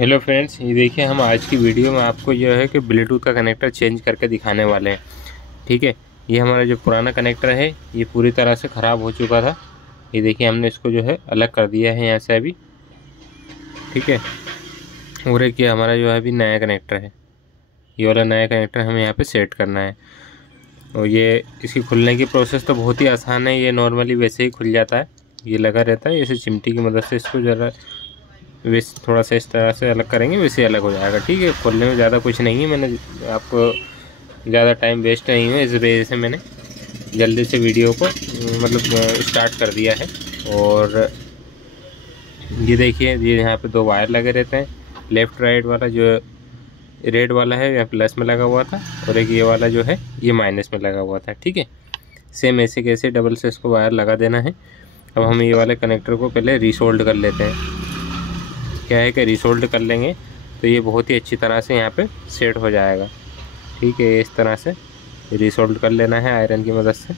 Hello friends, ये देखिए हम आज की वीडियो में आपको जो है कि ब्लूटूथ का कनेक्टर चेंज करके दिखाने वाले हैं। ठीक है, ये हमारा जो पुराना कनेक्टर है ये पूरी तरह से ख़राब हो चुका था। ये देखिए हमने इसको जो है अलग कर दिया है यहाँ से अभी। ठीक है, और एक ये हमारा जो है अभी नया कनेक्टर है, ये वाला नया कनेक्टर हमें यहाँ पे सेट करना है। और ये इसकी खुलने की प्रोसेस तो बहुत ही आसान है, ये नॉर्मली वैसे ही खुल जाता है, ये लगा रहता है। ऐसे चिमटी की मदद से इसको ज़रा वैसे थोड़ा सा इस तरह से अलग करेंगे, वैसे अलग हो जाएगा। ठीक है, खोलने में ज़्यादा कुछ नहीं है, मैंने आपको ज़्यादा टाइम वेस्ट नहीं है, इस वजह से मैंने जल्दी से वीडियो को स्टार्ट कर दिया है। और ये देखिए, ये यहाँ पे दो वायर लगे रहते हैं, लेफ़्ट राइट वाला जो रेड वाला है या प्लस में लगा हुआ था, और एक ये वाला जो है ये माइनस में लगा हुआ था। ठीक है, सेम ऐसे कैसे डबल से इसको वायर लगा देना है। अब हम ये वाले कनेक्टर को पहले रीसोल्ड कर लेते हैं। क्या है कि रीसोल्ड कर लेंगे तो ये बहुत ही अच्छी तरह से यहाँ पे सेट हो जाएगा। ठीक है, इस तरह से रीसोल्ड कर लेना है आयरन की मदद से।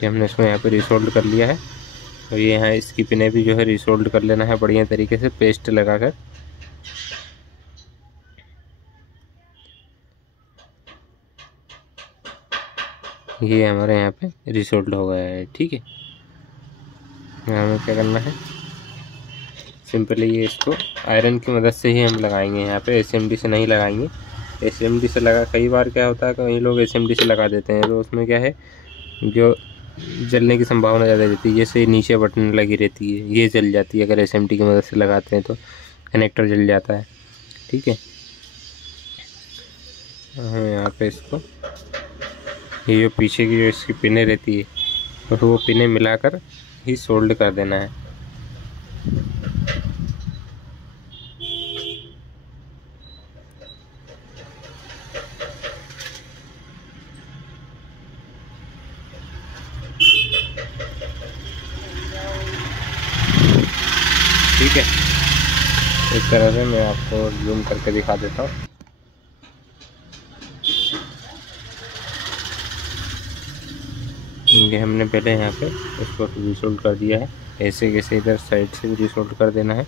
कि हमने इसको यहाँ पे रीसोल्ड कर लिया है, और ये यहाँ इसकी पिने भी जो है रीसोल्ड कर लेना है बढ़िया तरीके से पेस्ट लगाकर। ये हमारे यहाँ पे रीसोल्ड हो गया है। ठीक है, हमें क्या करना है, सिंपली ये इसको आयरन की मदद से ही हम लगाएंगे। यहाँ पे एसएमडी से नहीं लगाएंगे। एसएमडी से लगा, कई बार क्या होता है, कई लोग एसएमडी से लगा देते हैं तो उसमें क्या है, जो जलने की संभावना ज़्यादा रहती है। जैसे नीचे बटन लगी रहती है, ये जल जाती है। अगर एसएमडी की मदद से लगाते हैं तो कनेक्टर जल जाता है। ठीक है, हम यहाँ पे इसको, ये जो पीछे की जो इसकी पिने रहती है, और वो पिने मिलाकर ही सोल्ड कर देना है। ठीक है, इस तरह से मैं आपको जूम करके दिखा देता हूँ। ये हमने पहले यहाँ पे इसको रीसोल्ड कर दिया है, ऐसे कैसे इधर साइड से भी रीसोल्ड कर देना है।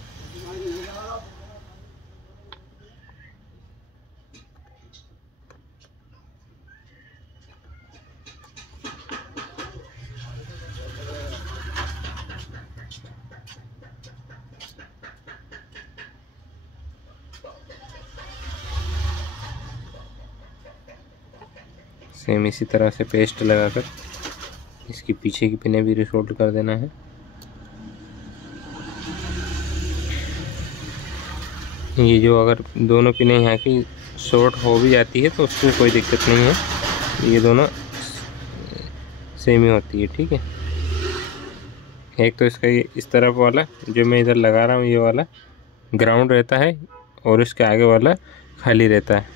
सेम इसी तरह से पेस्ट लगाकर इसकी पीछे की पिने भी रीसोल्ड कर देना है। ये जो अगर दोनों पिने यहाँ की शॉर्ट हो भी जाती है तो उसमें कोई दिक्कत नहीं है, ये दोनों सेम ही होती है। ठीक है, एक तो इसका ये इस तरफ वाला जो मैं इधर लगा रहा हूँ, ये वाला ग्राउंड रहता है, और इसके आगे वाला खाली रहता है।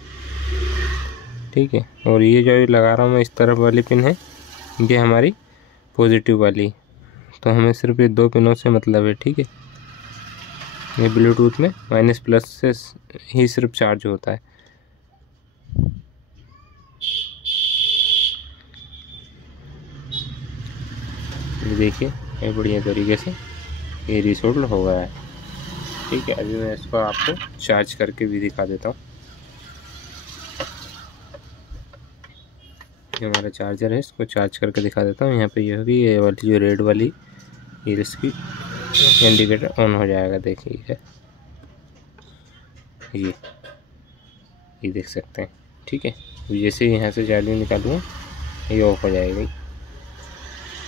ठीक है, और ये जो लगा रहा हूँ मैं इस तरफ वाली पिन है, ये हमारी पॉजिटिव वाली, तो हमें सिर्फ ये दो पिनों से मतलब है। ठीक है, ये ब्लूटूथ में माइनस प्लस से ही सिर्फ चार्ज होता है। ये देखिए, ये बढ़िया तरीके से ये रीसोल्ड हो गया है। ठीक है, अभी मैं इसको आपको चार्ज करके भी दिखा देता हूँ। ये हमारा चार्जर है, इसको चार्ज करके दिखा देता हूँ। यहाँ पे ये होगी, ये वाली जो रेड वाली, ये इसकी इंडिकेटर ऑन हो जाएगा। देखिए ये देख सकते हैं। ठीक है, जैसे ही यहाँ से चार्जिंग निकालूँगा ये ऑफ हो जाएगी,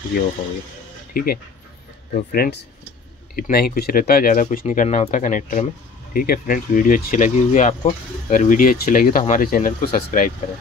ये ऑफ हो गई। ठीक है, तो फ्रेंड्स इतना ही कुछ रहता है, ज़्यादा कुछ नहीं करना होता कनेक्टर में। ठीक है फ्रेंड्स, वीडियो अच्छी लगी हुई है आपको, अगर वीडियो अच्छी लगी तो हमारे चैनल को सब्सक्राइब करें।